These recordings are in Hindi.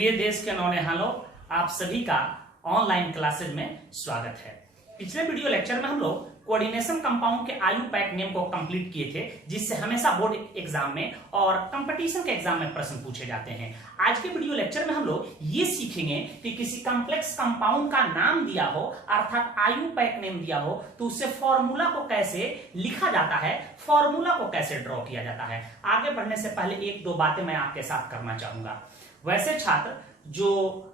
प्रिय देश के नौनिहालों, आप सभी का ऑनलाइन क्लासेज में स्वागत है। पिछले वीडियो लेक्चर में हम लोग कोऑर्डिनेशन कंपाउंड के आयु पैक नेम को कंप्लीट किए थे, जिससे हमेशा बोर्ड एग्जाम में और कंपटीशन के एग्जाम में प्रश्न पूछे जाते हैं। आज के वीडियो लेक्चर में हम लोग ये सीखेंगे कि किसी कॉम्प्लेक्स कंपाउंड का नाम दिया हो, अर्थात आयु पैक नेम दिया हो, तो उससे फॉर्मूला को कैसे लिखा जाता है, फॉर्मूला को कैसे ड्रॉ किया जाता है। आगे बढ़ने से पहले एक दो बातें मैं आपके साथ करना चाहूंगा। वैसे छात्र जो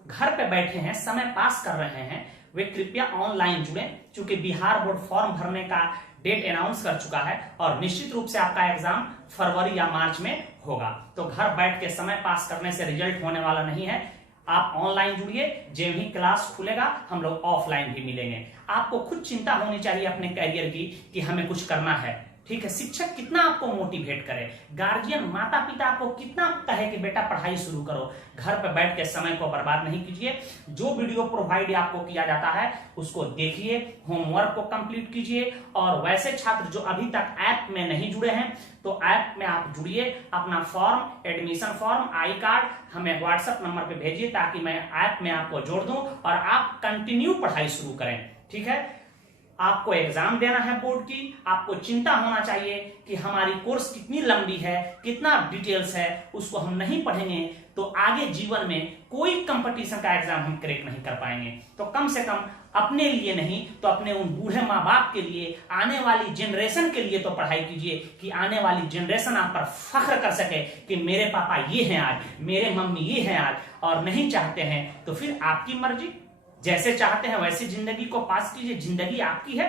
घर पे बैठे हैं, समय पास कर रहे हैं, वे कृपया ऑनलाइन जुड़ें, क्योंकि बिहार बोर्ड फॉर्म भरने का डेट अनाउंस कर चुका है और निश्चित रूप से आपका एग्जाम फरवरी या मार्च में होगा। तो घर बैठ के समय पास करने से रिजल्ट होने वाला नहीं है। आप ऑनलाइन जुड़िए, जब ही क्लास खुलेगा हम लोग ऑफलाइन भी मिलेंगे। आपको खुद चिंता होनी चाहिए अपने करियर की कि हमें कुछ करना है, ठीक है। शिक्षक कितना आपको मोटिवेट करे, गार्जियन माता पिता आपको कितना कहे कि बेटा पढ़ाई शुरू करो, घर पर बैठ के समय को बर्बाद नहीं कीजिए। जो वीडियो प्रोवाइड आपको किया जाता है उसको देखिए, होमवर्क को कंप्लीट कीजिए। और वैसे छात्र जो अभी तक ऐप में नहीं जुड़े हैं तो ऐप में आप जुड़िए, अपना form, admission form, I card हमें व्हाट्सएप नंबर पे भेजिए, ताकि मैं ऐप में आपको जोड़ दूं और आप कंटिन्यू पढ़ाई शुरू करें, ठीक है। आपको एग्जाम देना है बोर्ड की, आपको चिंता होना चाहिए कि हमारी कोर्स कितनी लंबी है, कितना डिटेल्स है, उसको हम नहीं पढ़ेंगे तो आगे जीवन में कोई कंपटीशन का एग्जाम हम क्रैक नहीं कर पाएंगे। तो कम से कम अपने लिए नहीं तो अपने उन बूढ़े माँ बाप के लिए, आने वाली जनरेशन के लिए तो पढ़ाई कीजिए कि आने वाली जनरेशन आप पर फख्र कर सके कि मेरे पापा ये हैं आज, मेरे मम्मी ये हैं आज। और नहीं चाहते हैं तो फिर आपकी मर्जी, जैसे चाहते हैं वैसे जिंदगी को पास कीजिए, जिंदगी आपकी है।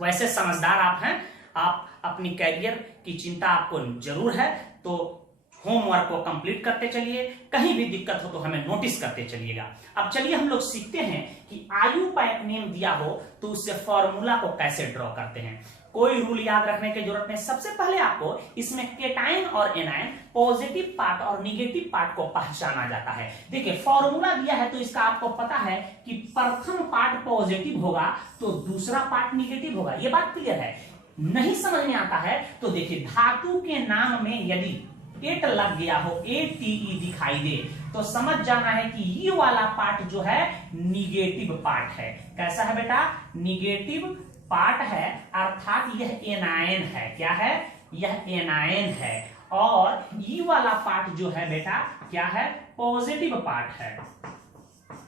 वैसे समझदार आप हैं, आप अपनी कैरियर की चिंता आपको जरूर है, तो होमवर्क को कंप्लीट करते चलिए। कहीं भी दिक्कत हो तो हमें नोटिस करते चलिएगा। अब चलिए हम लोग सीखते हैं कि आयु पैक नेम दिया हो तो उससे फॉर्मूला को कैसे ड्रॉ करते हैं। कोई रूल याद रखने की जरूरत नहीं। सबसे पहले आपको इसमें केटाइन और एनाइन, पॉजिटिव पार्ट और निगेटिव पार्ट को पहचाना जाता है। देखिए फॉर्मूला दिया है तो इसका आपको पता है कि प्रथम पार्ट पॉजिटिव होगा तो दूसरा पार्ट निगेटिव होगा। ये बात क्लियर है। नहीं समझ में आता है तो देखिए, धातु के नाम में यदि एट लग गया हो, ATE दिखाई दे, तो समझ जाना है कि ये वाला पार्ट जो है निगेटिव पार्ट है। कैसा है बेटा? निगेटिव पार्ट है, अर्थात यह एनायन है। क्या है? यह एनायन है। और ये वाला पार्ट जो है बेटा क्या है? पॉजिटिव पार्ट है।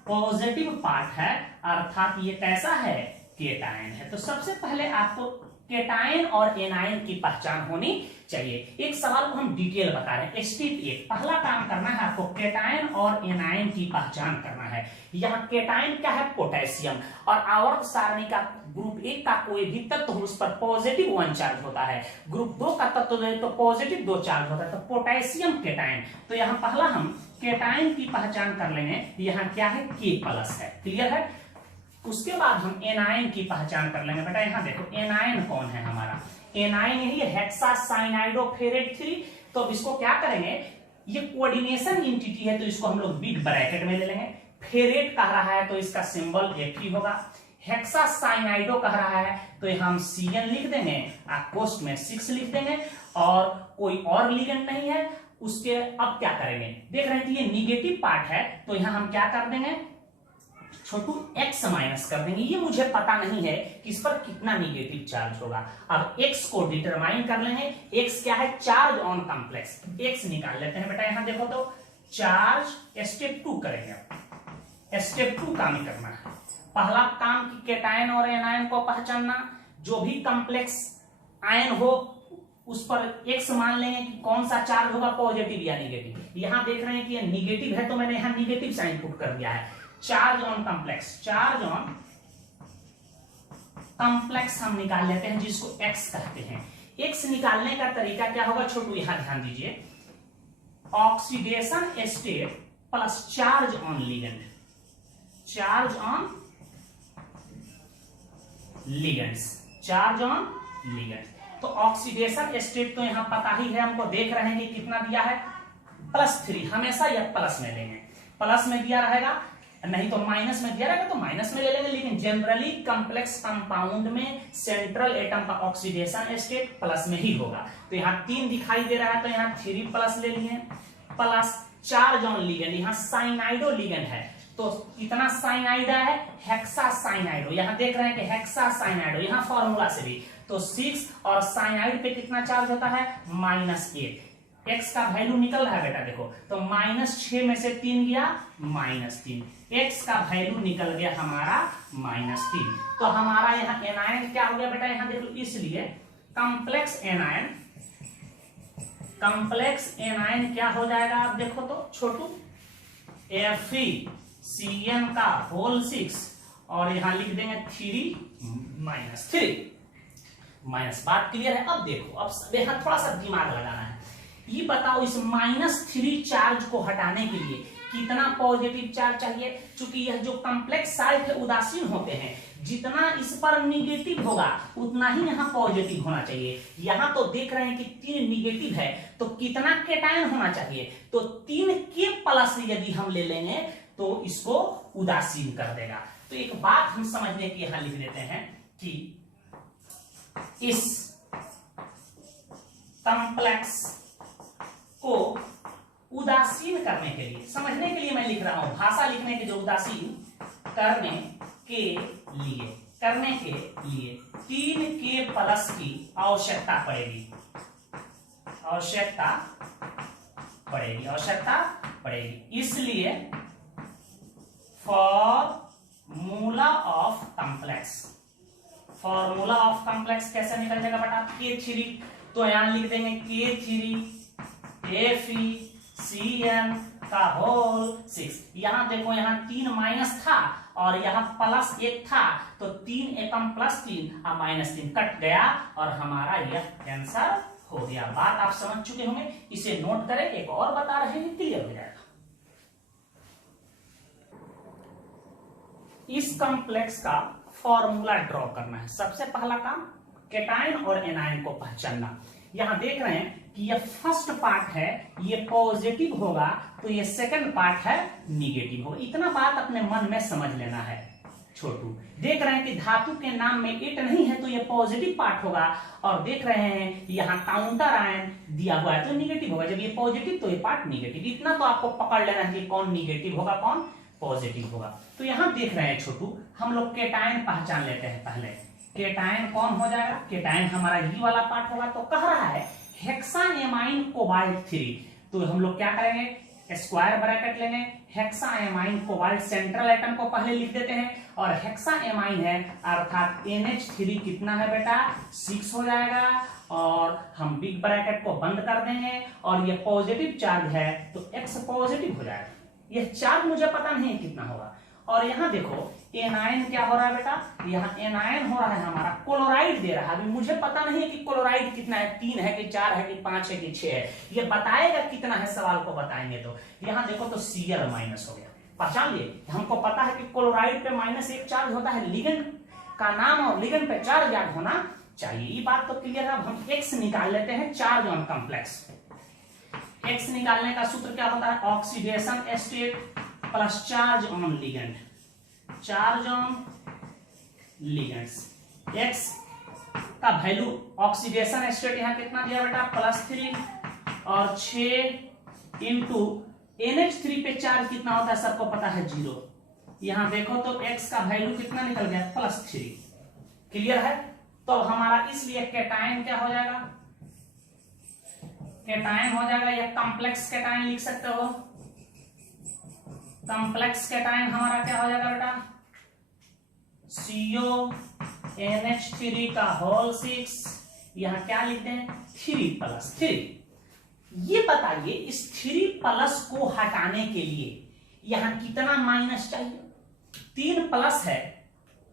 पॉजिटिव पार्ट है, अर्थात ये कैसा है? केटायन है। तो सबसे पहले आपको केटायन और एनायन की पहचान होनी चाहिए। एक सवाल को हम डिटेल बता रहे हैं। स्टेप 1, पहला काम करना है आपको केटायन और एनायन की पहचान करना है। यहाँ केटायन क्या है? पोटेशियम। और आवर्त सारणी का ग्रुप 1 का कोई भी तत्व हो उस पर पॉजिटिव 1 चार्ज होता है, ग्रुप 2 का तत्व है तो पॉजिटिव 2 चार्ज होता है, तो पोटेशियम केटायन। तो यहाँ पहला हम केटायन की पहचान कर लेंगे। यहाँ क्या है? K+ है। क्लियर है? उसके बाद हम एनायन की पहचान कर लेंगे। बेटा यहाँ देखो, एनायन कौन है हमारा? एनायन यही है, हेक्सासाइनाइडोफेरेट 3। तो अब इसको क्या करेंगे, ये कोऑर्डिनेशन एंटिटी है तो इसको हम लोग बिग ब्रैकेट में ले लेंगे। फेरेट कह रहा है तो इसका सिंबल Fe होगा। हेक्सासाइनाइडो कह रहा है तो यहां हम Cn लिख देंगे, कोष्ठ में 6 लिख देंगे, और कोई और लिगेंड नहीं है उसके। अब क्या करेंगे, देख रहे हैं कि ये निगेटिव पार्ट है तो यहां हम क्या कर देंगे, छोटू X माइनस कर देंगे। ये मुझे पता नहीं है कि इस पर कितना निगेटिव चार्ज होगा। अब X को डिटरमाइन कर लेंगे। X क्या है? Charge on complex. X निकाल लेते हैं बेटा। यहां देखो तो चार्ज स्टेप 2 करेंगे। स्टेप 2 काम करना है। पहला काम की केटायन और एनायन को पहचानना। जो भी कॉम्प्लेक्स आयन हो उस पर X मान लेंगे कि कौन सा चार्ज होगा, पॉजिटिव या निगेटिव। यहां देख रहे हैं कि ये निगेटिव है तो मैंने यहां निगेटिव साइन पुट कर दिया है। Charge on complex, charge on complex हम निकाल लेते हैं, जिसको X कहते हैं। X निकालने का तरीका क्या होगा छोटू? यहां ध्यान दीजिए, oxidation state plus charge on ligand, charge on ligands, charge on ligands. तो ऑक्सीडेशन स्टेट तो यहां पता ही है हमको, देख रहे हैं कि कितना दिया है? +3। हमेशा यह प्लस में लेंगे, प्लस में दिया रहेगा, नहीं तो माइनस में दिया रहेगा तो माइनस में ले लेंगे। लेकिन जनरली कॉम्प्लेक्स कंपाउंड में सेंट्रल एटम का ऑक्सीडेशन स्टेट प्लस में ही होगा। तो यहाँ 3 दिखाई दे रहा है तो यहाँ 3+ ले लिए, प्लस चार्ज लिगेंड, यहाँ साइनाइडो लिगेंड है, तो इतना साइनाइडा है हेक्सा साइनाइडो, यहाँ देख रहे हैं कि हेक्सा साइनाइडो, यहाँ फॉर्मूला से भी तो 6 और साइनाइड पे कितना चार्ज होता है -8। एक्स का वैल्यू निकल रहा है बेटा देखो, तो -6 में से 3 गया -3, एक्स का वैल्यू निकल गया हमारा -3। तो हमारा यहाँ एनायन क्या हो गया बेटा, यहाँ देखो, इसलिए कॉम्प्लेक्स एनायन क्या हो जाएगा आप देखो तो छोटू, FeCN का होल 6 और यहां लिख देंगे 3 माइनस। बात क्लियर है। अब देखो, अब यहां थोड़ा सा दिमाग लगाना है। ये बताओ इस -3 चार्ज को हटाने के लिए कितना पॉजिटिव चार्ज चाहिए, क्योंकि यह जो कॉम्प्लेक्स साइट है उदासीन होते हैं, जितना इस पर निगेटिव होगा उतना ही यहाँ पॉजिटिव होना चाहिए। यहाँ तो देख रहे हैं कि 3 निगेटिव है, तो कितना केटायन होना चाहिए, तो 3 के प्लस यदि हम ले लेंगे तो इसको उदासीन कर देगा। तो एक बात हम समझने की यहां लिख देते हैं कि इस कॉम्प्लेक्स को उदासीन करने के लिए, समझने के लिए मैं लिख रहा हूं, भाषा लिखने के जो उदासीन करने के लिए 3 के प्लस की आवश्यकता पड़ेगी। इसलिए फॉर्मूला ऑफ कॉम्प्लेक्स कैसे निकल जाएगा बेटा, K3, तो यहां लिख देंगे K3 FeCN का होल 6। यहां देखो, यहां 3 माइनस था और यहां +1 था, तो 3 एकम +3 और -3 कट गया और हमारा यह आंसर हो गया। बात आप समझ चुके होंगे, इसे नोट करें, एक और बता रहे हैं, क्लियर हो जाएगा। इस कॉम्प्लेक्स का फॉर्मूला ड्रॉ करना है। सबसे पहला काम केटायन और एनायन को पहचानना। यहां देख रहे हैं कि ये फर्स्ट पार्ट है, ये पॉजिटिव होगा, तो ये सेकंड पार्ट है निगेटिव होगा। इतना बात अपने मन में समझ लेना है छोटू। देख रहे हैं कि धातु के नाम में इट नहीं है, तो ये पॉजिटिव पार्ट होगा, और देख रहे हैं यहाँ काउंटर आयन दिया हुआ है तो निगेटिव होगा। जब ये पॉजिटिव तो ये पार्ट निगेटिव। इतना तो आपको पकड़ लेना है कि कौन निगेटिव होगा कौन पॉजिटिव होगा। तो यहां देख रहे हैं छोटू, हम लोग केटायन पहचान लेते हैं। पहले केटायन कौन हो जाएगा, केटायन हमारा ये वाला पार्ट होगा। तो कह रहा है हेक्साएमाइन कोबाल्ट 3, तो हम लोग क्या करेंगे, स्क्वायर ब्रैकेट लेंगे, हेक्साएमाइन कोबाल्ट सेंट्रल एटम को पहले लिख देते हैं, और हेक्साएमाइन है अर्थात NH3 कितना है बेटा 6 हो जाएगा, और हम बिग ब्रैकेट को बंद कर देंगे, और ये पॉजिटिव चार्ज है तो X पॉजिटिव हो जाएगा। यह चार्ज मुझे पता नहीं कितना होगा। और यहां देखो एनायन क्या हो रहा है बेटा, यहाँ एनायन हो रहा है हमारा, क्लोराइड दे रहा है। अभी मुझे पता नहीं है कि क्लोराइड कितना है, 3 है कि 4 है कि 5 है कि 6 है, ये बताएगा कितना है, सवाल को बताएंगे। तो यहाँ देखो तो Cl माइनस हो गया, पहचान लिए। हमको पता है कि क्लोराइड पे -1 चार्ज होता है, लिगेंड का नाम और लिगेंड पे चार्ज याद होना चाहिए। ये बात तो क्लियर है। अब हम X निकाल लेते हैं, चार्ज ऑन कॉम्प्लेक्स। X निकालने का सूत्र क्या होता है, oxidation state plus charge on ligand, charge on ligands. X का वैल्यू ऑक्सीडेशन स्टेट यहाँ कितना दिया बेटा +3, और 6 इंटू NH3 पे चार्ज कितना होता है सबको पता है 0। यहां देखो तो X का वैल्यू कितना निकल गया +3। क्लियर है। तो हमारा इसलिए केटायन क्या हो जाएगा, केटायन हो जाएगा, या कॉम्प्लेक्स केटायन लिख सकते हो। कॉम्प्लेक्स केटायन हमारा क्या हो जाएगा बेटा, CONH3 का होल 6, यहां क्या लिखते हैं 3+3। ये बताइए इस 3+ को हटाने के लिए यहां कितना माइनस चाहिए, 3+ है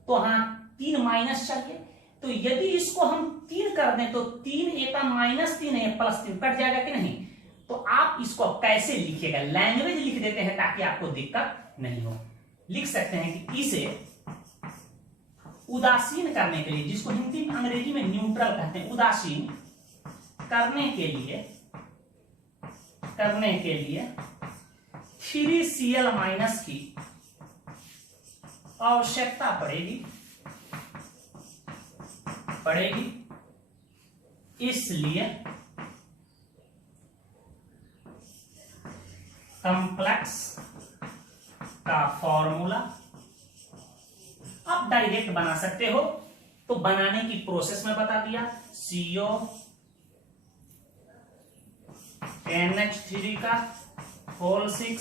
तो हाँ 3 माइनस चाहिए। तो यदि इसको हम 3 कर दें तो 3 एका -3 है, +3 कट जाएगा कि नहीं। तो आप इसको कैसे लिखिएगा, लैंग्वेज लिख देते हैं ताकि आपको दिक्कत नहीं हो। लिख सकते हैं कि इसे उदासीन करने के लिए, जिसको हिंदी में अंग्रेजी में न्यूट्रल कहते हैं, उदासीन करने के लिए 3Cl- की आवश्यकता पड़ेगी। इसलिए कॉम्प्लेक्स का फॉर्मूला आप डायरेक्ट बना सकते हो, तो बनाने की प्रोसेस में बता दिया। CO NH3 का होल 6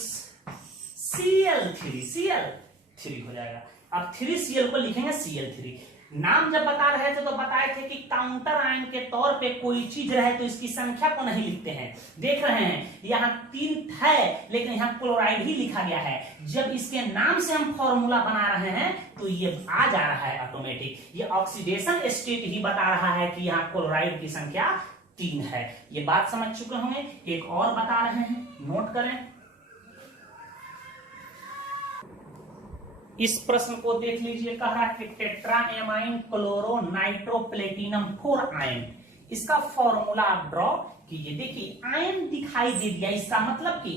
Cl3 हो जाएगा। अब 3Cl को लिखेंगे Cl3। नाम जब बता रहे थे तो बताए थे कि काउंटर आयन के तौर पे कोई चीज रहे तो इसकी संख्या को नहीं लिखते हैं। देख रहे हैं यहाँ 3 है लेकिन यहाँ क्लोराइड ही लिखा गया है। जब इसके नाम से हम फॉर्मूला बना रहे हैं तो ये आ जा रहा है ऑटोमेटिक। ये ऑक्सीडेशन स्टेट ही बता रहा है कि यहाँ क्लोराइड की संख्या 3 है। ये बात समझ चुके होंगे। एक और बता रहे हैं, नोट करें। इस प्रश्न को देख लीजिए। कह रहा है कि tetra amine chloro nitro platinum 4 ion, इसका फॉर्मूला आप ड्रॉ कीजिए। देखिए आयन दिखाई दे दिया, इसका मतलब कि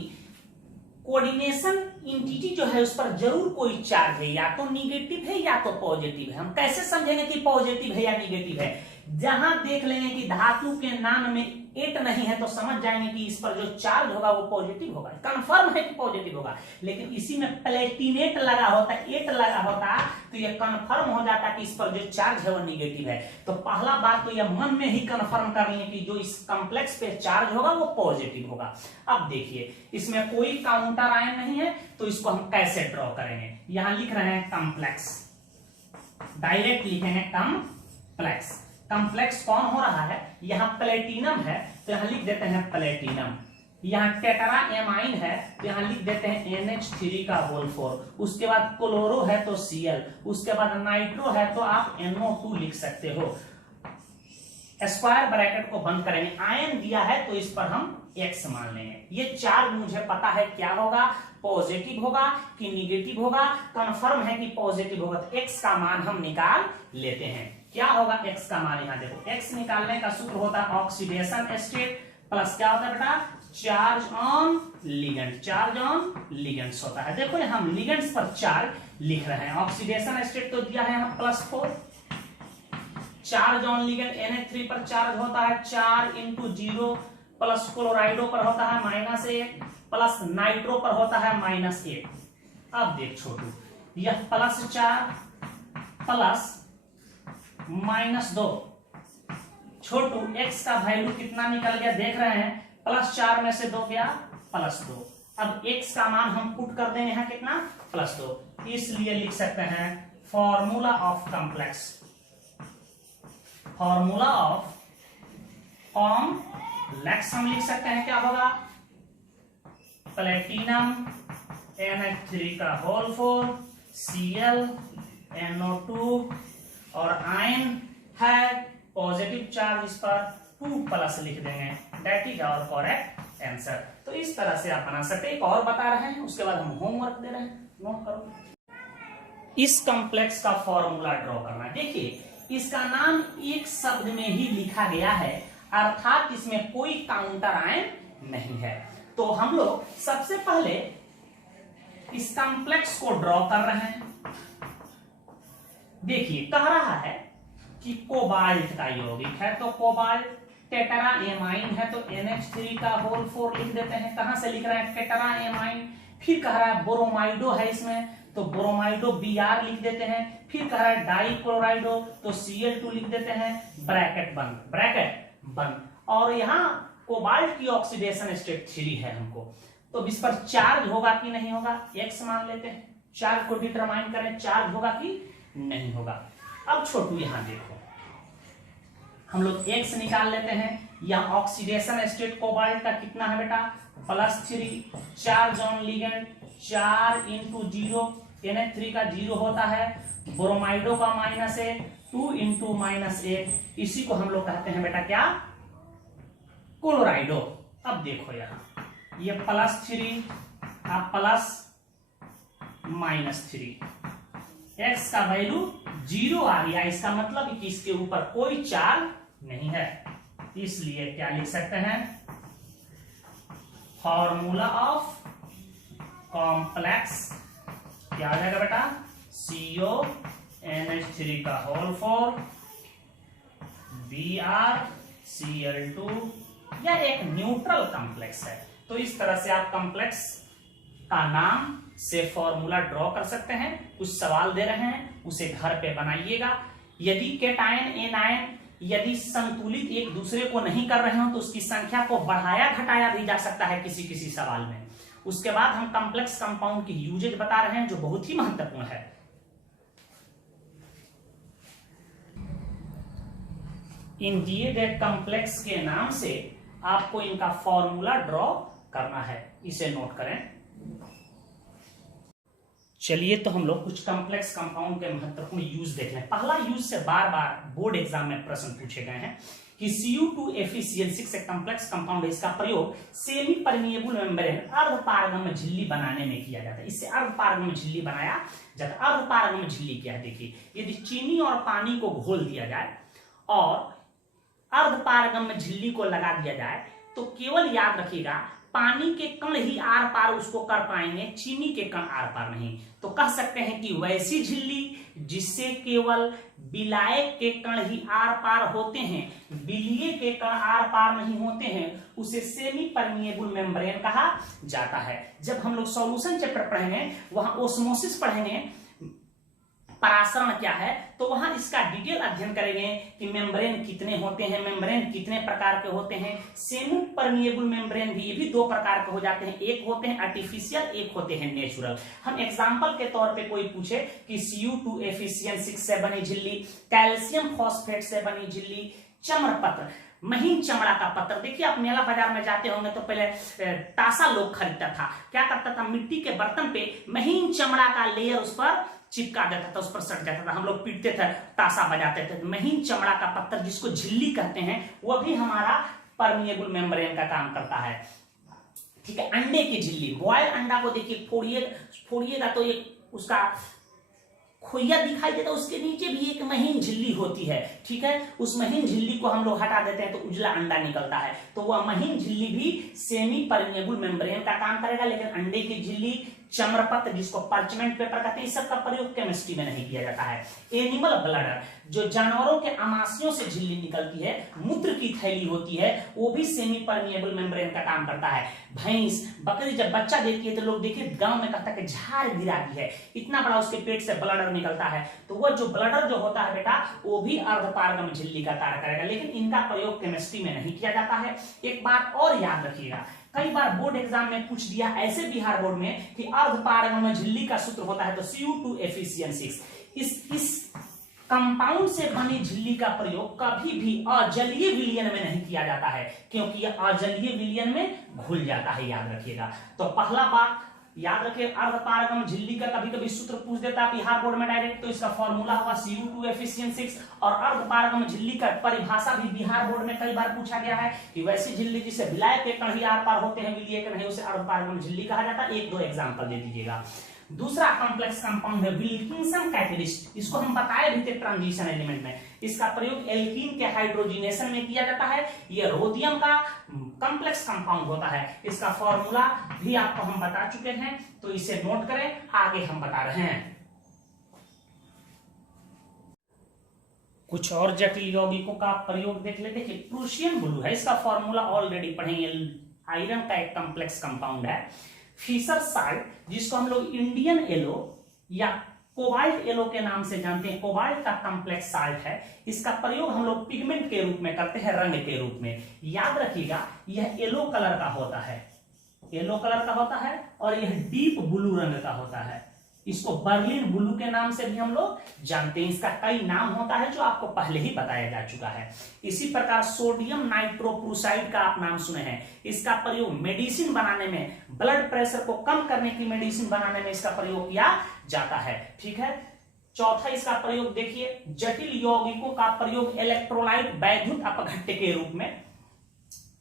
कोऑर्डिनेशन एंटिटी जो है उस पर जरूर कोई चार्ज है, या तो निगेटिव है या तो पॉजिटिव है। हम कैसे समझेंगे कि पॉजिटिव है या निगेटिव है? जहां देख लेंगे कि धातु के नाम में 8 नहीं है तो समझ जाएंगे कि इस पर जो चार्ज होगा वो पॉजिटिव होगा, कंफर्म है कि पॉजिटिव होगा। लेकिन इसी में प्लेटिनेट लगा होता, 8 लगा होता तो ये कंफर्म हो जाता कि इस पर जो चार्ज है वो निगेटिव है। तो पहला बात तो यह मन में ही कंफर्म कर लें कि जो इस कॉम्प्लेक्स पे चार्ज होगा वो पॉजिटिव होगा। अब देखिए इसमें कोई काउंटर आयन नहीं है तो इसको हम कैसे ड्रॉ करेंगे? यहां लिख रहे हैं कॉम्प्लेक्स, डायरेक्ट लिखेंगे कॉम्प्लेक्स। कॉम्प्लेक्स कौन हो रहा है? यहाँ प्लेटिनम है तो यहाँ लिख देते हैं प्लेटिनम। यहाँ टेट्रा एमाइन है तो यहाँ लिख देते हैं NH3 का होल 4। उसके बाद क्लोरो है तो Cl, उसके बाद नाइट्रो है तो आप NO2 लिख सकते हो। स्क्वायर ब्रैकेट को बंद करेंगे। आयन दिया है तो इस पर हम X मान लेंगे। ये चार्ज मुझे पता है क्या होगा, पॉजिटिव होगा कि निगेटिव होगा। कंफर्म है कि पॉजिटिव होगा तो X का मान हम निकाल लेते हैं। क्या होगा X का मान? यहां देखो X निकालने का सूत्र होता है ऑक्सीडेशन स्टेट प्लस क्या होता है बेटा? Charge on ligand. Charge on ligands होता है। देखो यहां हम लिगेंड्स पर चार्ज लिख रहे हैं। ऑक्सीडेशन स्टेट तो दिया है यहां +4। चार्ज ऑन लिगेंड NH3 पर चार्ज होता है 4 × 0 प्लस क्लोराइडो पर होता है -1 प्लस नाइट्रो पर होता है -1। अब देख छोटू, यह +4 प्लस -2। छोटू X का वैल्यू कितना निकल गया देख रहे हैं? +4 में से 2 गया +2। अब X का मान हम पुट कर देंगे यहाँ कितना? +2। इसलिए लिख सकते हैं formula of complex. Formula of complex हम लिख सकते हैं क्या होगा? प्लेटिनम NH3 का होल 4 Cl NO2 और आयन है पॉजिटिव चार्ज, इस पर 2+ लिख देंगे। That is our correct answer. तो इस तरह से आप बना सकते हैं। एक और बता रहे हैं, उसके बाद हम होमवर्क दे रहे हैं, नोट करो। इस कॉम्प्लेक्स का फॉर्मूला ड्रॉ करना है। देखिए इसका नाम एक शब्द में ही लिखा गया है, अर्थात इसमें कोई काउंटर आयन नहीं है। तो हम लोग सबसे पहले इस कॉम्प्लेक्स को ड्रॉ कर रहे हैं। देखिए कह रहा है कि कोबाल्ट का यौगिक है तो कोबाल्ट, टेट्रा एमाइन है तो NH3 का होल 4 लिख देते हैं। कहां से लिख रहे हैं? Tetra amine. फिर कह रहा है बोरोमाइडो है इसमें तो बोरोमाइडो Br लिख देते हैं। फिर कह रहा है डाइक्लोराइडो तो Cl2 लिख देते हैं। ब्रैकेट बंद, ब्रैकेट बंद। और यहाँ कोबाल्ट की ऑक्सीडेशन स्टेट 3 है हमको, तो इस पर चार्ज होगा कि नहीं होगा? X मान लेते हैं। चार्ज को डिटरमाइन करें, चार्ज होगा कि नहीं होगा। अब छोटू यहां देखो, हम लोग X निकाल लेते हैं। यहाँ ऑक्सीडेशन स्टेट कोबाल्ट का कितना है बेटा? +3। चार्ज ऑन लिगेंड 4 × 0 NH3 का 0 होता है। ब्रोमाइडो का -1 2 × -1, इसी को हम लोग कहते हैं बेटा क्या? क्लोराइडो। अब देखो यहाँ ये +3 +-3, X का वैल्यू 0 आ गया। इसका मतलब कि इसके ऊपर कोई चार्ज नहीं है, इसलिए क्या लिख सकते हैं? फॉर्मूला ऑफ कॉम्प्लेक्स क्या आ जाएगा बेटा? CO NH3 का होल 4 Br Cl2। यह एक न्यूट्रल कॉम्प्लेक्स है। तो इस तरह से आप कॉम्प्लेक्स का नाम से फॉर्मूला ड्रॉ कर सकते हैं। कुछ सवाल दे रहे हैं, उसे घर पे बनाइएगा। यदि केटायन एनायन यदि संतुलित एक दूसरे को नहीं कर रहे हो तो उसकी संख्या को बढ़ाया घटाया भी जा सकता है किसी किसी सवाल में। उसके बाद हम कॉम्प्लेक्स कंपाउंड की यूजेज बता रहे हैं जो बहुत ही महत्वपूर्ण है। इन दिए गए कॉम्प्लेक्स के नाम से आपको इनका फॉर्मूला ड्रॉ करना है, इसे नोट करें। चलिए तो हम लोग कुछ कॉम्प्लेक्स कंपाउंड के महत्वपूर्ण यूज देख लें। पहला यूज से बार बार बोर्ड एग्जाम में प्रश्न पूछे गए हैं कि Cu2Fe6 एक कॉम्प्लेक्स कंपाउंड है। इसका प्रयोग सेमी परमिएबल मेम्ब्रेन अर्धपारगम्य झिल्ली बनाने में किया जाता है। इससे अर्धपारगम्य झिल्ली बनाया जाता है। अर्धपारगम्य झिल्ली क्या है देखिए, यदि चीनी और पानी को घोल दिया जाए और अर्धपारगम्य झिल्ली को लगा दिया जाए तो केवल याद रखिएगा पानी के कण ही आर पार उसको कर पाएंगे, चीनी के कण आर पार नहीं। तो कह सकते हैं कि वैसी झिल्ली जिससे केवल विलायक के कण ही आर पार होते हैं, विलीय के कण आर पार नहीं होते हैं, उसे सेमी परमिएबल मेम्ब्रेन कहा जाता है। जब हम लोग सॉल्यूशन चैप्टर पढ़ेंगे वहां ओस्मोसिस पढ़ेंगे, परासरण क्या है, तो वहां इसका डिटेल अध्ययन करेंगे कि मेम्ब्रेन कितने होते हैं, मेम्ब्रेन कितने प्रकार के होते हैं। सेमी परमिएबल मेम्ब्रेन भी, ये भी दो प्रकार के हो जाते हैं, एक होते हैं आर्टिफिशियल, एक होते हैं नेचुरल। हम एग्जांपल के तौर पे कोई पूछे कि Cu2Fe6 से बनी झिल्ली, कैल्शियम फॉस्फेट से बनी झिल्ली, चमड़पत्र, महीन चमड़ा का पत्थर। देखिए आप मेला बाजार में जाते होंगे तो पहले तासा लोग खरीदता था, क्या करता था, मिट्टी के बर्तन पे महीन चमड़ा का लेयर उस पर चिपका देता था, उस पर सट जाता था। हम लोग पीटते थे, तासा बजाते थे। महीन चमड़ा का पत्थर जिसको झिल्ली कहते हैं, वह भी हमारा परमिएबल मेम्ब्रेन का काम करता है। ठीक है, अंडे की झिल्ली, बॉयल अंडा को देखिए फोड़िएगा तो एक उसका खोइया दिखाई देता है, उसके नीचे भी एक महीन झिल्ली होती है। ठीक है, उस महीन झिल्ली को हम लोग हटा देते हैं तो उजला अंडा निकलता है। तो वह महीन झिल्ली भी सेमी परमिएबल मेम्ब्रेन का काम करेगा। लेकिन अंडे की झिल्ली, चमड़पत्र जिसको पार्चमेंट पेपर कहते हैं, इस सब का प्रयोग केमिस्ट्री में नहीं किया जाता है। एनिमल ब्लडर, जो जानवरों के आमाशयों से झिल्ली निकलती है, मूत्र की थैली होती है, वो भी सेमी परमिएबल मेम्ब्रेन का काम करता है। भैंस, बकरी जब बच्चा देती है तो लोग देखिए गांव में कहता है कि झाड़ गिरा दी है, इतना बड़ा उसके पेट से ब्लडर निकलता है। तो वो जो ब्लडर जो होता है बेटा, वो भी अर्धपारगम्य झिल्ली का कार्य करेगा, लेकिन इनका प्रयोग केमिस्ट्री में नहीं किया जाता है। एक बात और याद रखिएगा, कई बार बोर्ड एग्जाम में पूछ दिया ऐसे बिहार बोर्ड में कि अर्धपारगम्य झिल्ली का सूत्र होता है तो Cu2Fe6। इस कंपाउंड से बनी झिल्ली का प्रयोग कभी भी अजलीय विलयन में नहीं किया जाता है, क्योंकि यह अजलीय विलयन में घुल जाता है, याद रखिएगा। तो पहला बात याद रखिए, अर्धपारगम्य झिल्ली का कभी कभी सूत्र पूछ देता है बिहार बोर्ड में डायरेक्ट, तो इसका फॉर्मूला होगा Cu2Fe6। और अर्धपारगम्य झिल्ली का परिभाषा भी बिहार बोर्ड में कई बार पूछा गया है कि वैसी झिल्ली जिसे विलायक के कण ही आर पार होते हैं, विलीय के नहीं, उसे अर्धपारगम्य झिल्ली कहा जाता है। एक दो एग्जांपल दे दीजिएगा। दूसरा कॉम्प्लेक्स कंपाउंड है विल्किंसन कैटलिस्ट। इसको हम बताए भी थे ट्रांजिशन एलिमेंट में। इसका प्रयोग एल्कीन के हाइड्रोजिनेशन में किया जाता है। यह रोडियम का कॉम्प्लेक्स कंपाउंड होता है। इसका फॉर्मूला भी आपको हम बता चुके हैं, तो इसे नोट करें, आगे हम बता रहे हैं। कुछ और जटिल यौगिकों का प्रयोग देख लेते हैं। प्रूशियन ब्लू है, इसका फॉर्मूला ऑलरेडी पढ़ेंगे। आयरन का एक कॉम्प्लेक्स कंपाउंड है। फिशर साल्ट, जिसको हम लोग इंडियन येलो या कोबाल्ट येलो के नाम से जानते हैं, कोबाल्ट का कॉम्प्लेक्स साल्ट है। इसका प्रयोग हम लोग पिगमेंट के रूप में करते हैं, रंग के रूप में। याद रखिएगा, यह येलो कलर का होता है, येलो कलर का होता है, और यह डीप ब्लू रंग का होता है। इसको बर्लिन ब्लू के नाम से भी हम लोग जानते हैं। इसका कई नाम होता है जो आपको पहले ही बताया जा चुका है। इसी प्रकार सोडियम नाइट्रोक्लोराइड का आप नाम सुने हैं। इसका प्रयोग मेडिसिन बनाने में, ब्लड प्रेशर को कम करने की मेडिसिन बनाने में इसका प्रयोग किया जाता है। ठीक है, चौथा इसका प्रयोग देखिए, जटिल यौगिकों का प्रयोग इलेक्ट्रोलाइट वैद्युत अपघट्य के रूप में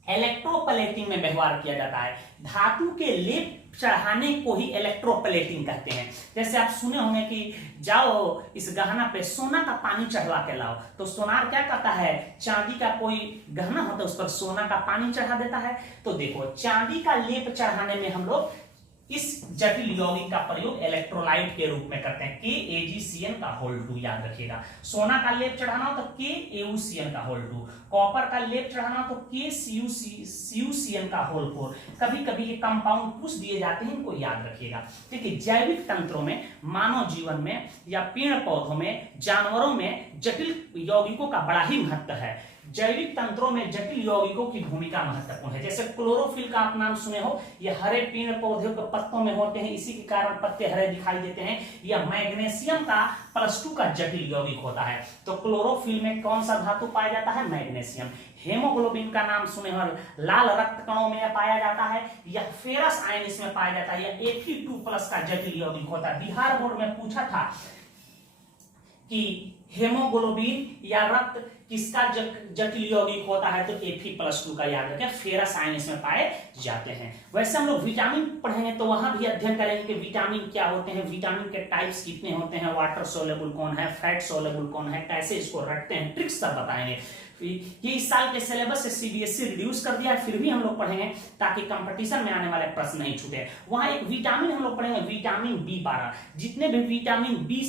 इलेक्ट्रोप्लेटिंग में व्यवहार किया जाता है। धातु के लेप चढ़ाने को ही इलेक्ट्रोप्लेटिंग कहते हैं। जैसे आप सुने होंगे कि जाओ इस गहना पे सोना का पानी चढ़वा के लाओ, तो सोनार क्या करता है, चांदी का कोई गहना होता है उस पर सोना का पानी चढ़ा देता है। तो देखो, चांदी का लेप चढ़ाने में हम लोग इस जटिल यौगिक का प्रयोग इलेक्ट्रोलाइट के रूप में करते हैं, KAgCN का होल 2 याद रखिएगा। सोना का लेप चढ़ाना हो तो KAuCN का होल 2, कॉपर का लेप चढ़ाना हो तो KCuCN का होल 4। कभी कभी ये कंपाउंड पूछ दिए जाते हैं, इनको याद रखिएगा। देखिए जैविक तंत्रों में, मानव जीवन में या पेड़ पौधों में, जानवरों में जटिल यौगिकों का बड़ा ही महत्व है। जैविक तंत्रों में जटिल यौगिकों की भूमिका महत्वपूर्ण है। जैसे क्लोरोफिल का आप नाम सुने हो, ये हरे पेड़ पौधे के पत्तों में होते हैं, इसी के कारण पत्ते हरे दिखाई देते हैं। यह मैग्नीशियम का +2 का जटिल यौगिक होता है। तो क्लोरोफिल में कौन सा धातु पाया जाता है? मैग्नीशियम। हेमोग्लोबिन का नाम सुने हो, लाल रक्त कणों में पाया जाता है। यह फेरस आयन इसमें पाया जाता है। यह Fe2+ का जटिल यौगिक होता है। बिहार बोर्ड में पूछा था कि हेमोग्लोबिन या रक्त किसका जटिल यौगिक होता है, तो Fe+2 का याद रखें। फेरस आयन इसमें पाए जाते हैं। वैसे हम लोग विटामिन पढ़ेंगे तो वहां भी अध्ययन करेंगे कि विटामिन क्या होते हैं, विटामिन के टाइप्स कितने होते हैं, वाटर सोलेबल कौन है, फैट सोलेबल कौन है, कैसे इसको रखते हैं, ट्रिक्स सब बताएंगे। ये इस साल के सिलेबस से CBSE रिड्यूस कर दिया है, फिर भी हम लोग पढ़ेंगे ताकि कंपटीशन में आने वाले प्रश्न नहीं छूटे। वहां एक विटामिन हम लोग पढ़ेंगे, विटामिन B12। जितने भी विटामिन B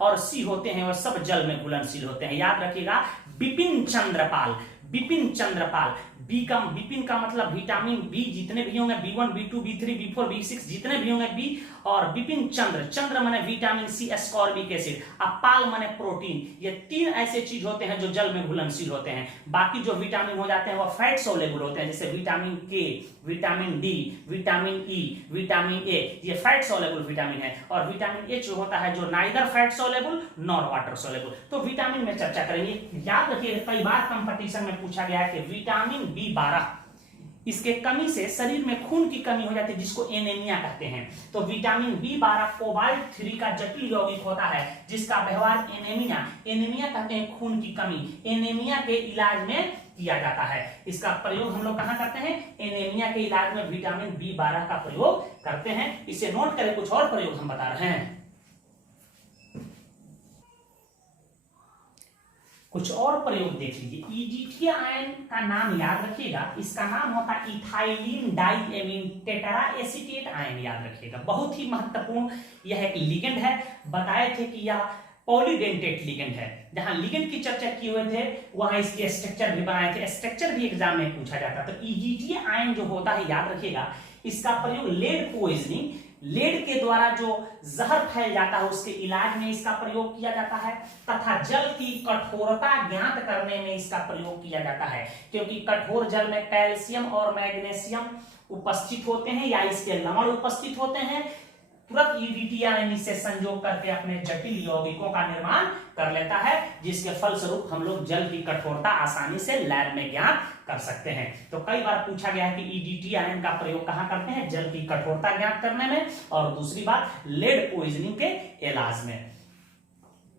और C होते हैं वह सब जल में घुलनशील होते हैं, याद रखिएगा। बिपिन चंद्रपाल, बिपिन चंद्रपाल, बिपिन का मतलब विटामिन बी जितने भी होंगे, B1 B2 B3 B4 B6 जितने भी होंगे बी, और बिपिन चंद्र माने विटामिन C एस्कॉर्बिक एसिड, पाल माने प्रोटीन। ये 3 ऐसे चीज होते हैं जो जल में घुलनशील होते हैं। बाकी जो विटामिन हो जाते हैं वो फैट सोलेबल होते हैं, जैसे vitamin K, vitamin D, vitamin E, vitamin A, ये फैट सोलेबल विटामिन है। और विटामिन H होता है जो neither fat soluble nor water soluble. तो विटामिन में चर्चा करेंगे। याद रखिए कई बार कंपटीशन में पूछा गया है कि विटामिन B12 इसके कमी से शरीर में खून की कमी हो जाती है, जिसको एनीमिया कहते हैं। तो विटामिन B12 कोबाल्ट 3 का जटिल यौगिक होता है, जिसका व्यवहार एनीमिया कहते हैं खून की कमी, एनीमिया के इलाज में किया जाता है। इसका प्रयोग हम लोग कहां करते हैं? एनीमिया के इलाज में विटामिन B12 का प्रयोग करते हैं। इसे नोट करें, कुछ और प्रयोग हम बता रहे हैं। कुछ और प्रयोग देख लीजिए। EDTA आयन का नाम याद रखिएगा, इसका नाम होता है इथाइलिन डाइएमीन टेट्राएसीटेट आयन, याद रखिएगा। बहुत ही महत्वपूर्ण यह एक लिगेंड है। बताए थे कि यह पॉलीडेंटेट लिगेंड है। जहां लिगेंड की चर्चा किए हुए थे वहां इसके स्ट्रक्चर भी बनाए थे, स्ट्रक्चर भी एग्जाम में पूछा जाता। तो EDTA आयन जो होता है, याद रखिएगा, इसका प्रयोग लेड पॉइजनिंग, लेड के द्वारा जो जहर फैल जाता है उसके इलाज में इसका प्रयोग किया जाता है, तथा जल की कठोरता ज्ञात करने में इसका प्रयोग किया जाता है। क्योंकि कठोर जल में कैल्शियम और मैग्नीशियम उपस्थित होते हैं या इसके लवण उपस्थित होते हैं, तुरंत EDTA आयन इससे संयोग करके अपने जटिल यौगिकों का निर्माण कर लेता है, जिसके फलस्वरूप हम लोग जल की कठोरता आसानी से लैब में ज्ञात कर सकते हैं। तो कई बार पूछा गया है कि EDTA आयन का प्रयोग कहां करते हैं? जल की कठोरता ज्ञात करने में, और दूसरी बात लेड पॉइजनिंग के इलाज में।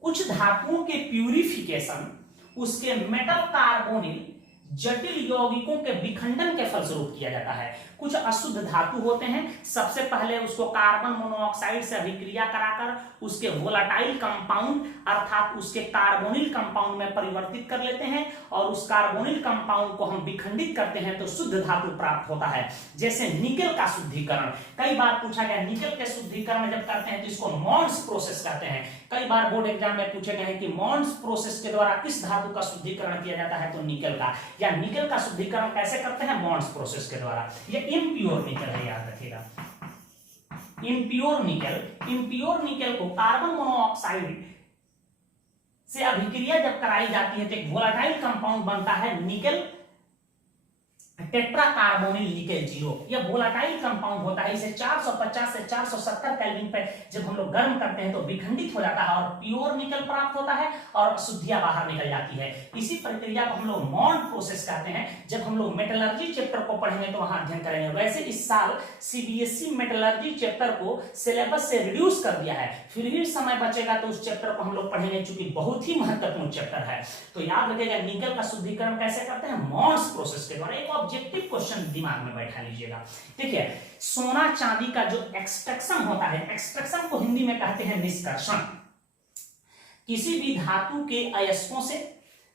कुछ धातुओं के प्यूरिफिकेशन उसके मेटल कार्बोनिल जटिल यौगिकों के विखंडन के फलस्वरूप किया जाता है। कुछ अशुद्ध धातु होते हैं, सबसे पहले उसको कार्बन मोनोऑक्साइड से अभिक्रिया कराकर उसके वोलाटाइल कंपाउंड अर्थात उसके कार्बोनिल कंपाउंड में परिवर्तित कर लेते हैं, और उस कार्बोनिल कंपाउंड को हम विखंडित करते हैं तो शुद्ध धातु प्राप्त होता है। जैसे निकेल का शुद्धिकरण, कई बार पूछा गया निकेल के शुद्धिकरण जब करते हैं तो इसको मॉन्स प्रोसेस कहते हैं। कई बार बोर्ड एग्जाम में पूछे गए हैं कि मॉन्स प्रोसेस के द्वारा किस धातु का शुद्धिकरण किया जाता है, तो निकेल का। या निकेल का शुद्धिकरण कैसे करते हैं? मॉन्स प्रोसेस के द्वारा। ये इम्प्योर निकेल है, याद रखिएगा। इम्प्योर निकेल को कार्बन मोनोऑक्साइड से अभिक्रिया जब कराई जाती है तो एक वोलाटाइल कंपाउंड बनता है निकेल टेट्रा कार्बोनिल निकेल 0। यह वोलाटाइल कंपाउंड होता है। इसे 450 से 470 केल्विन पे जब हम लोग गर्म करते हैं तो विखंडित हो जाता है और प्योर निकल प्राप्त होता है और अशुद्धियां बाहर निकल जाती है। इसी प्रक्रिया को हम लोग मॉन्ट प्रोसेस कहते हैं। जब हम लोग मेटलर्जी चैप्टर को पढ़ेंगे तो वहां अध्ययन करेंगे। वैसे इस साल CBSE मेटलर्जी चैप्टर को सिलेबस से रिड्यूस कर दिया है, फिर भी समय बचेगा तो उस चैप्टर को हम लोग पढ़ेंगे, चूंकि बहुत ही महत्वपूर्ण चैप्टर है। तो याद रखिएगा निकल का शुद्धिकरण कैसे करते हैं? मॉन्स प्रोसेस के द्वारा। एक ऑब्जेक्टिव क्वेश्चन दिमाग में बैठा लीजिएगा। देखिए, सोना चांदी का जो एक्सट्रैक्शन होता है, एक्सट्रैक्शन को हिंदी में कहते हैं निष्कर्षण। किसी भी धातु के अयस्कों से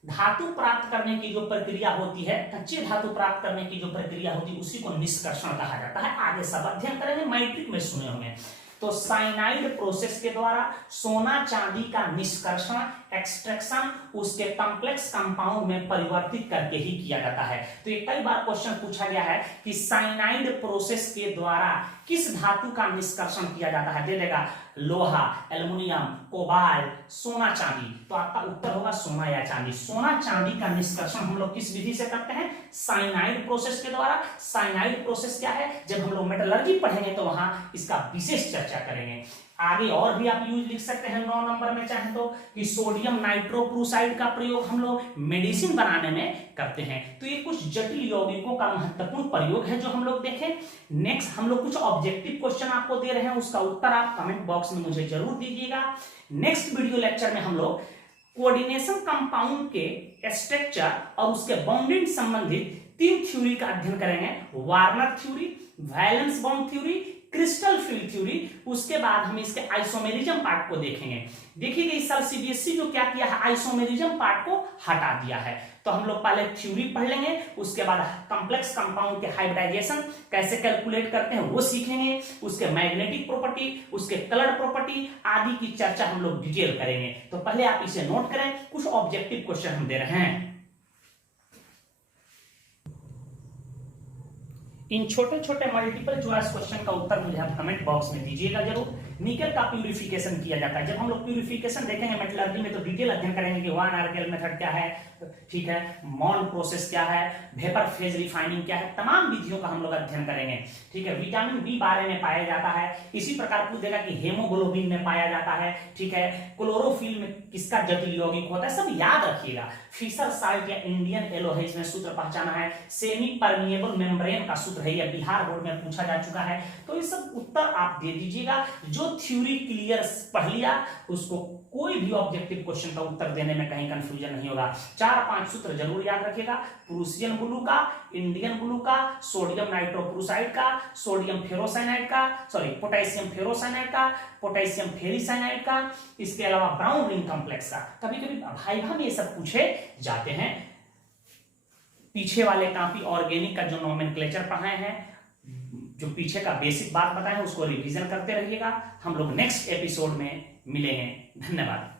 धातु प्राप्त करने की जो प्रक्रिया होती है, कच्चे धातु प्राप्त करने की जो प्रक्रिया होती है, उसी को निष्कर्षण कहा जाता है। आगे सब अध्ययन करेंगे, मैट्रिक में सुने होंगे। तो साइनाइड प्रोसेस के द्वारा सोना चांदी का निष्कर्षण, एक्सट्रैक्शन उसके कॉम्प्लेक्स कंपाउंड में परिवर्तित करके ही किया जाता है। तो ये कई बार क्वेश्चन पूछा गया है कि साइनाइड प्रोसेस के द्वारा किस धातु का निष्कर्षण किया जाता है। दे देगा लोहा, एल्युमिनियम, कोबाल्ट, सोना, चांदी। तो आपका उत्तर होगा सोना या चांदी। सोना चांदी का निष्कर्षण हम लोग किस विधि से करते हैं? साइनाइड प्रोसेस के द्वारा। साइनाइड प्रोसेस क्या है? जब हम लोग मेटलर्जी पढ़ेंगे तो वहां इसका विशेष चर्चा करेंगे। आगे और भी आप यूज लिख सकते हैं 9 नंबर में चाहे तो, कि सोडियम नाइट्रोक्लोराइड का प्रयोग हम लोग मेडिसिन बनाने में करते हैं। तो ये कुछ जटिल यौगिकों का महत्वपूर्ण प्रयोग है जो हम लोग देखें। नेक्स्ट हम लोग कुछ ऑब्जेक्टिव क्वेश्चन आपको दे रहे हैं, उसका उत्तर आप कमेंट बॉक्स में मुझे जरूर दीजिएगा। नेक्स्ट वीडियो लेक्चर में हम लोग कोऑर्डिनेशन कंपाउंड के स्ट्रक्चर और उसके बॉन्डिंग संबंधित 3 थ्योरी का अध्ययन करेंगे। Warner theory, valence bond theory, crystal field theory. उसके बाद हम इसके आइसोमेरिज्म पार्ट को देखेंगे। देखिए इस साल सीबीएसई जो क्या किया है, आइसोमेरिज्म पार्ट को हटा दिया है। तो हम लोग पहले थ्योरी पढ़ लेंगे, उसके बाद कॉम्प्लेक्स कंपाउंड के हाइब्रिडाइजेशन कैसे कैलकुलेट करते हैं वो सीखेंगे, उसके मैग्नेटिक प्रॉपर्टी, उसके कलर प्रॉपर्टी आदि की चर्चा हम लोग डिटेल करेंगे। तो पहले आप इसे नोट करें, कुछ ऑब्जेक्टिव क्वेश्चन हम दे रहे हैं। इन छोटे छोटे मल्टीपल चॉइस क्वेश्चन का उत्तर मुझे आप कमेंट बॉक्स में दीजिएगा जरूर। निकल का प्यूरिफिकेशन किया जाता है। जब हम लोग प्यूरिफिकेशन देखेंगे मेटलर्जी में तो डिटेल अध्ययन करेंगे कि वन आर्गेल मेथड क्या है, ठीक है, मॉन प्रोसेस क्या है, वेपर फेज रिफाइनिंग क्या है, तमाम विधियों का हम लोग अध्ययन करेंगे। ठीक है, विटामिन बी 12 में पाया जाता है। इसी प्रकार पूछेगा कि हेमोग्लोबिन में पाया जाता है। ठीक है, क्लोरोफिल में किसका जटिल यौगिक होता है, सब याद रखिएगा। फिशर साल्ट या इंडियन येलो है, इसमें सूत्र पहचाना है। सेमी परमिएबल मेम्ब्रेन का सूत्र है, यह बिहार बोर्ड में पूछा जा चुका है। तो ये सब उत्तर आप दे दीजिएगा। जो थ्योरी क्लियर पढ़ लिया उसको कोई भी ऑब्जेक्टिव क्वेश्चन का उत्तर देने में कहीं कंफ्यूजन नहीं होगा। 4-5 सूत्र जरूर याद रखिएगा। प्रूसियन ब्लू का, इंडियन ब्लू का, सोडियम नाइट्रोक्लोराइड का, सोडियम फेरोसाइनाइड का, सॉरी पोटेशियम फेरोसाइनाइड का, पोटेशियम फेरिसाइनाइड का, इसके अलावा ब्राउन रिंग कॉम्प्लेक्स का। कभी कभी भाई हम ये सब पूछे जाते हैं। पीछे वाले काफी ऑर्गेनिक का जो नोमेनक्लेचर पढ़ाए हैं, जो पीछे का बेसिक बात बताए हैं, उसको रिवीजन करते रहिएगा। हम लोग नेक्स्ट एपिसोड में मिलेंगे। धन्यवाद।